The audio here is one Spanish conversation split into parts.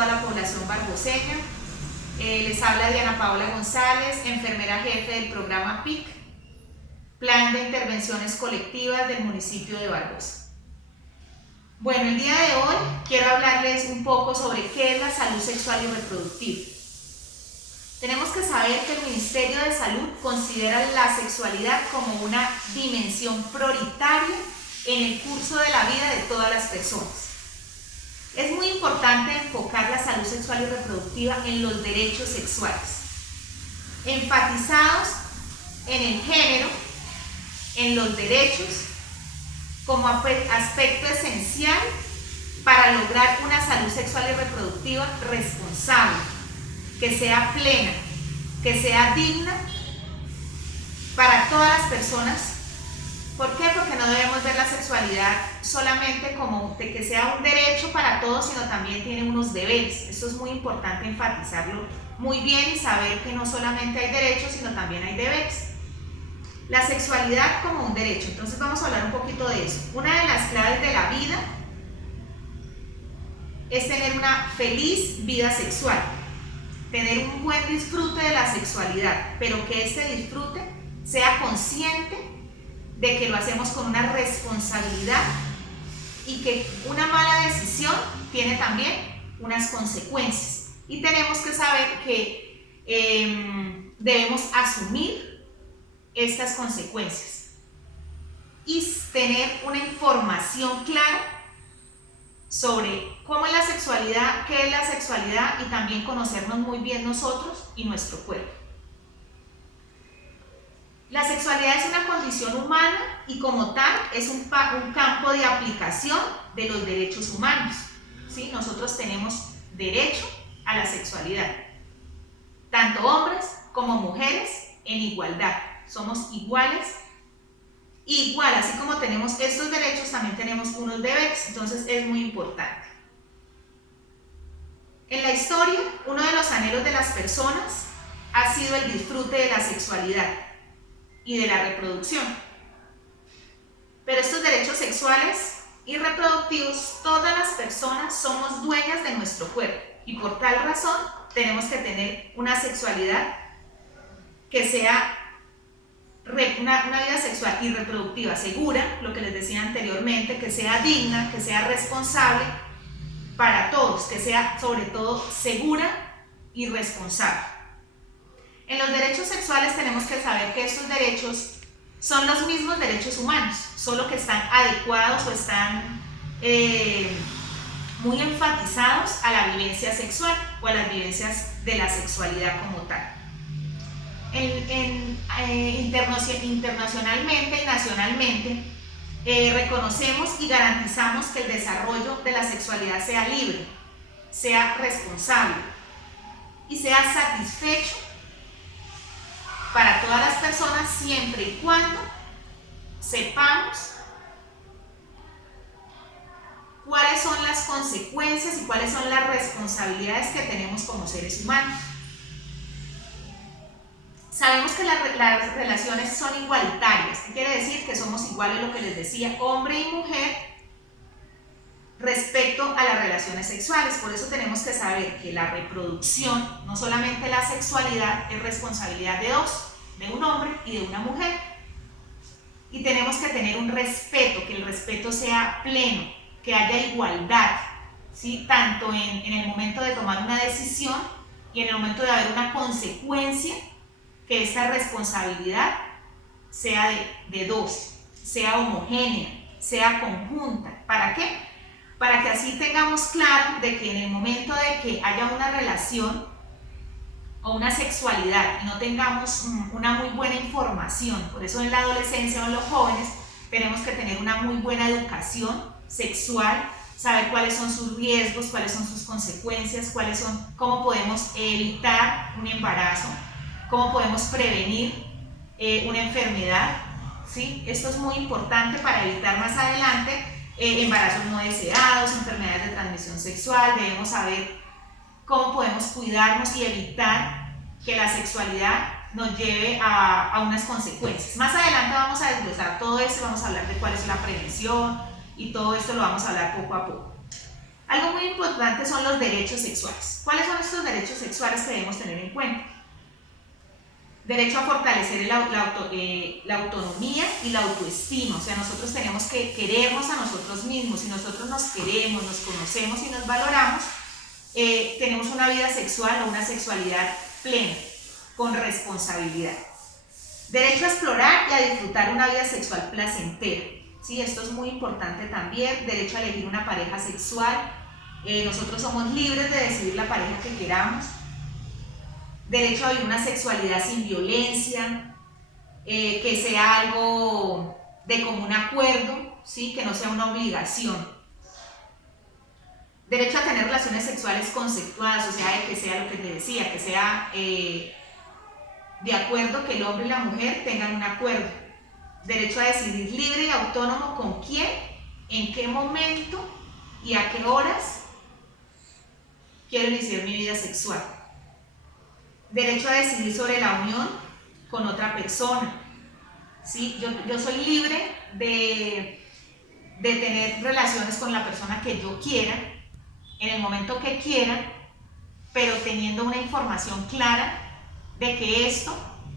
toda la población barboseña. Les habla Diana Paola González, enfermera jefe del programa PIC, Plan de Intervenciones Colectivas del municipio de Barbosa. Bueno, el día de hoy quiero hablarles un poco sobre qué es la salud sexual y reproductiva. Tenemos que saber que el Ministerio de Salud considera la sexualidad como una dimensión prioritaria en el curso de la vida de todas las personas. Es muy importante enfocar la salud sexual y reproductiva en los derechos sexuales, enfatizados en el género, en los derechos, como aspecto esencial para lograr una salud sexual y reproductiva responsable, que sea plena, que sea digna para todas las personas. ¿Por qué? Porque no debemos ver la sexualidad solamente como de que sea un derecho para todos, sino también tiene unos deberes. Esto es muy importante enfatizarlo muy bien y saber que no solamente hay derechos, sino también hay deberes. La sexualidad como un derecho. Entonces vamos a hablar un poquito de eso. Una de las claves de la vida es tener una feliz vida sexual, tener un buen disfrute de la sexualidad, pero que este disfrute sea consciente de que lo hacemos con una responsabilidad y que una mala decisión tiene también unas consecuencias. Y tenemos que saber que debemos asumir estas consecuencias y tener una información clara sobre cómo es la sexualidad, qué es la sexualidad y también conocernos muy bien nosotros y nuestro cuerpo. La sexualidad es una condición humana y como tal es un campo de aplicación de los derechos humanos, ¿sí? Nosotros tenemos derecho a la sexualidad, tanto hombres como mujeres en igualdad, somos iguales. Igual, así como tenemos estos derechos, también tenemos unos deberes, entonces es muy importante. En la historia, uno de los anhelos de las personas ha sido el disfrute de la sexualidad y de la reproducción. Pero estos derechos sexuales y reproductivos, todas las personas somos dueñas de nuestro cuerpo y por tal razón tenemos que tener una sexualidad que sea una vida sexual y reproductiva segura, lo que les decía anteriormente, que sea digna, que sea responsable para todos, que sea sobre todo segura y responsable. En los derechos sexuales tenemos que saber que estos derechos son los mismos derechos humanos, solo que están adecuados o están muy enfatizados a la vivencia sexual o a las vivencias de la sexualidad como tal. Internacionalmente y nacionalmente reconocemos y garantizamos que el desarrollo de la sexualidad sea libre, sea responsable y sea satisfecho para todas las personas siempre y cuando sepamos cuáles son las consecuencias y cuáles son las responsabilidades que tenemos como seres humanos. Sabemos que las relaciones son igualitarias. ¿Qué quiere decir? Que somos iguales, lo que les decía, hombre y mujer, respecto a las relaciones sexuales. Por eso tenemos que saber que la reproducción, no solamente la sexualidad, es responsabilidad de dos, de un hombre y de una mujer. Y tenemos que tener un respeto, que el respeto sea pleno, que haya igualdad, ¿sí? Tanto en el momento de tomar una decisión y en el momento de haber una consecuencia, que esta responsabilidad sea de dos, sea homogénea, sea conjunta. ¿Para qué? Para que así tengamos claro de que en el momento de que haya una relación o una sexualidad y no tengamos una muy buena información, por eso en la adolescencia o en los jóvenes tenemos que tener una muy buena educación sexual, saber cuáles son sus riesgos, cuáles son sus consecuencias, cómo podemos evitar un embarazo, cómo podemos prevenir una enfermedad, ¿sí? Esto es muy importante para evitar más adelante embarazos no deseados, enfermedades de transmisión sexual. Debemos saber cómo podemos cuidarnos y evitar que la sexualidad nos lleve a unas consecuencias. Más adelante vamos a desglosar todo esto, vamos a hablar de cuál es la prevención y todo esto lo vamos a hablar poco a poco. Algo muy importante son los derechos sexuales. ¿Cuáles son estos derechos sexuales que debemos tener en cuenta? Derecho a fortalecer la autonomía y la autoestima. O sea, nosotros tenemos que querernos a nosotros mismos. Si nosotros nos queremos, nos conocemos y nos valoramos, tenemos una vida sexual o una sexualidad plena, con responsabilidad. Derecho a explorar y a disfrutar una vida sexual placentera. ¿Sí? Esto es muy importante también. Derecho a elegir una pareja sexual. Nosotros somos libres de decidir la pareja que queramos. Derecho a vivir una sexualidad sin violencia, que sea algo de común acuerdo, ¿sí? Que no sea una obligación. Derecho a tener relaciones sexuales consensuadas, o sea, que sea lo que te decía, que sea de acuerdo, que el hombre y la mujer tengan un acuerdo. Derecho a decidir libre y autónomo con quién, en qué momento y a qué horas quiero iniciar mi vida sexual. Derecho a decidir sobre la unión con otra persona. ¿Sí? Yo soy libre de tener relaciones con la persona que yo quiera, en el momento que quiera, pero teniendo una información clara de que esto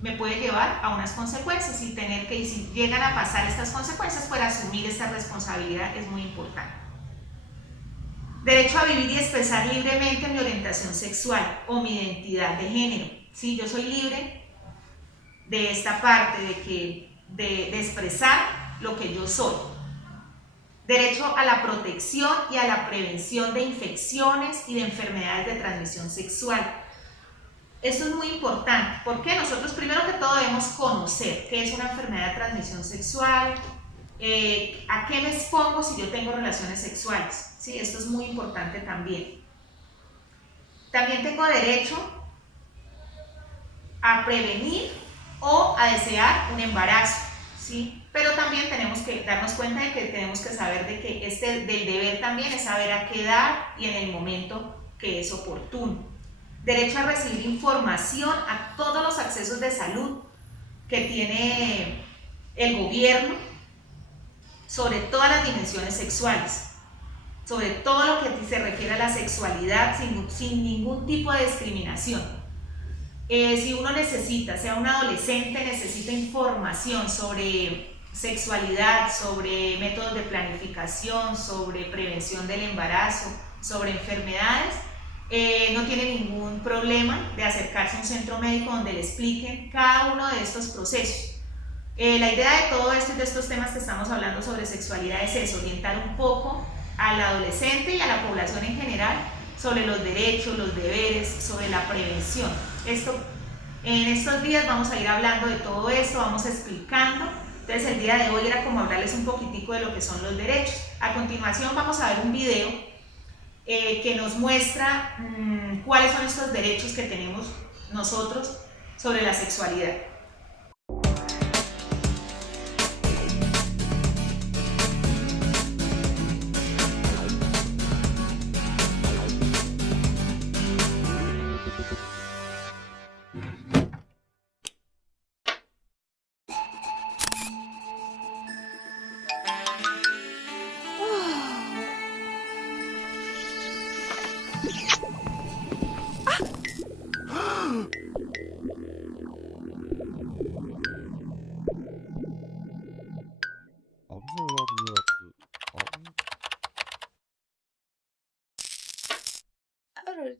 me puede llevar a unas consecuencias y si llegan a pasar estas consecuencias, pues asumir esta responsabilidad es muy importante. Derecho a vivir y expresar libremente mi orientación sexual o mi identidad de género. ¿Sí? Yo soy libre de esta parte de expresar lo que yo soy. Derecho a la protección y a la prevención de infecciones y de enfermedades de transmisión sexual. Esto es muy importante porque nosotros primero que todo debemos conocer qué es una enfermedad de transmisión sexual, a qué me expongo si yo tengo relaciones sexuales. ¿Sí? Esto es muy importante también. También tengo derecho a prevenir o a desear un embarazo, ¿sí? Pero también tenemos que darnos cuenta de que tenemos que saber de que del deber también es saber a qué edad y en el momento que es oportuno. Derecho a recibir información a todos los accesos de salud que tiene el gobierno sobre todas las dimensiones sexuales, sobre todo lo que se refiere a la sexualidad sin ningún tipo de discriminación. Si uno necesita, sea un adolescente, necesita información sobre sexualidad, sobre métodos de planificación, sobre prevención del embarazo, sobre enfermedades, no tiene ningún problema de acercarse a un centro médico donde le expliquen cada uno de estos procesos. La idea de todo esto y de estos temas que estamos hablando sobre sexualidad es eso, orientar un poco al adolescente y a la población en general sobre los derechos, los deberes, sobre la prevención. En estos días vamos a ir hablando de todo esto, vamos explicando. Entonces el día de hoy era como hablarles un poquitico de lo que son los derechos. A continuación vamos a ver un video que nos muestra cuáles son estos derechos que tenemos nosotros sobre la sexualidad.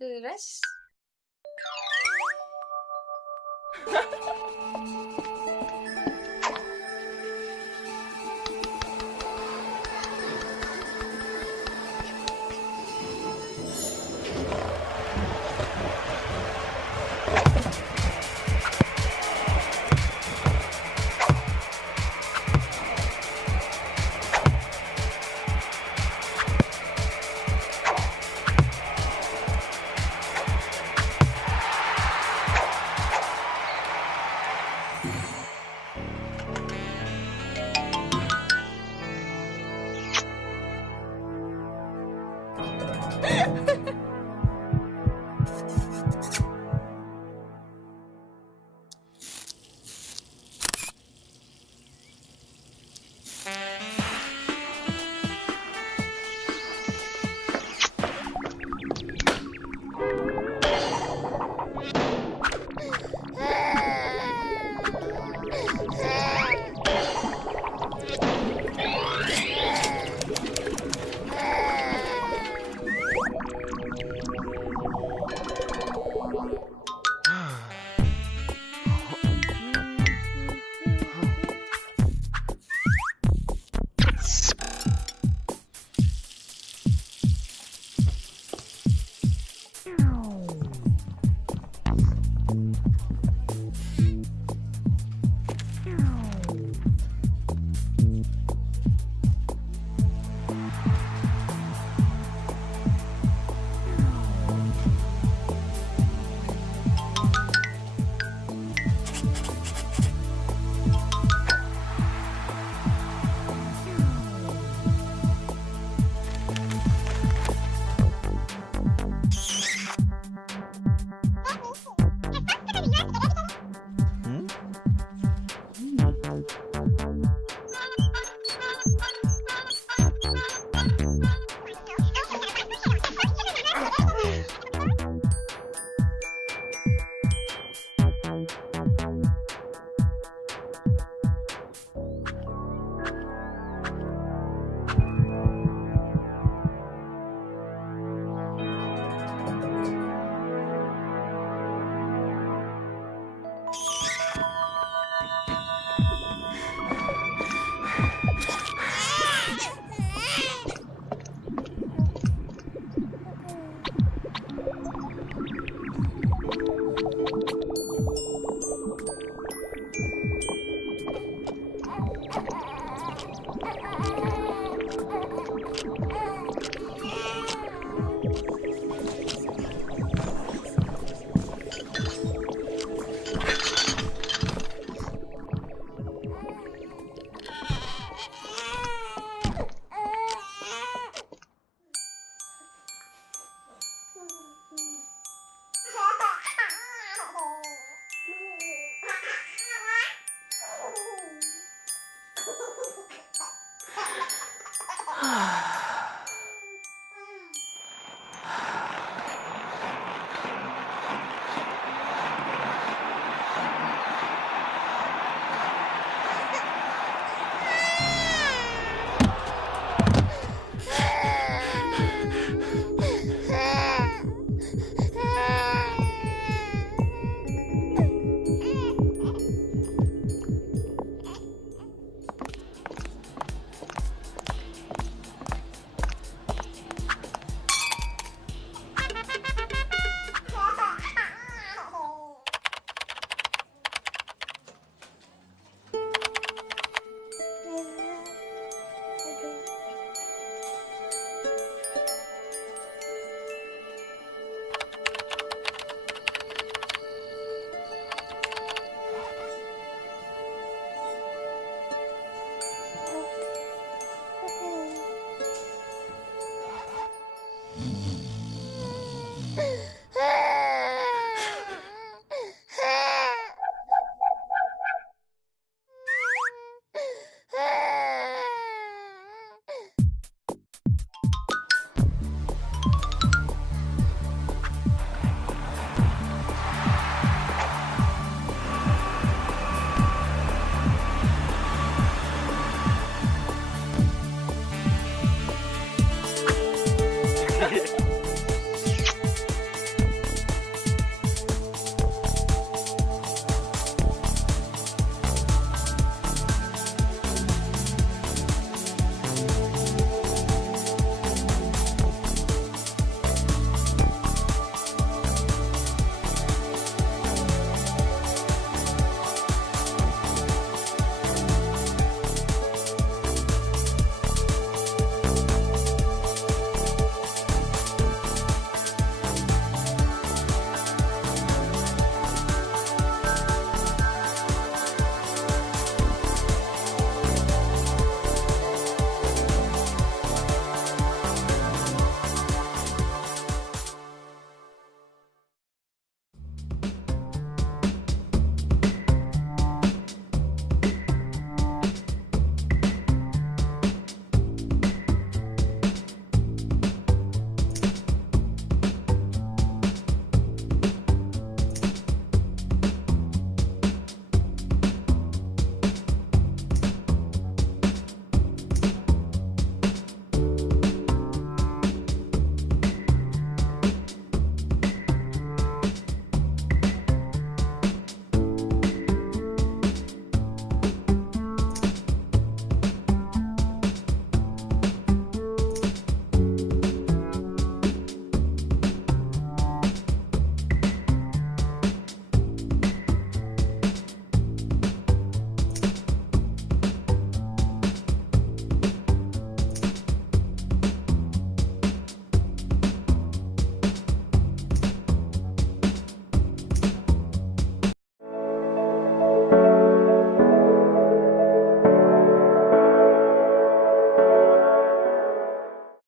Gracias.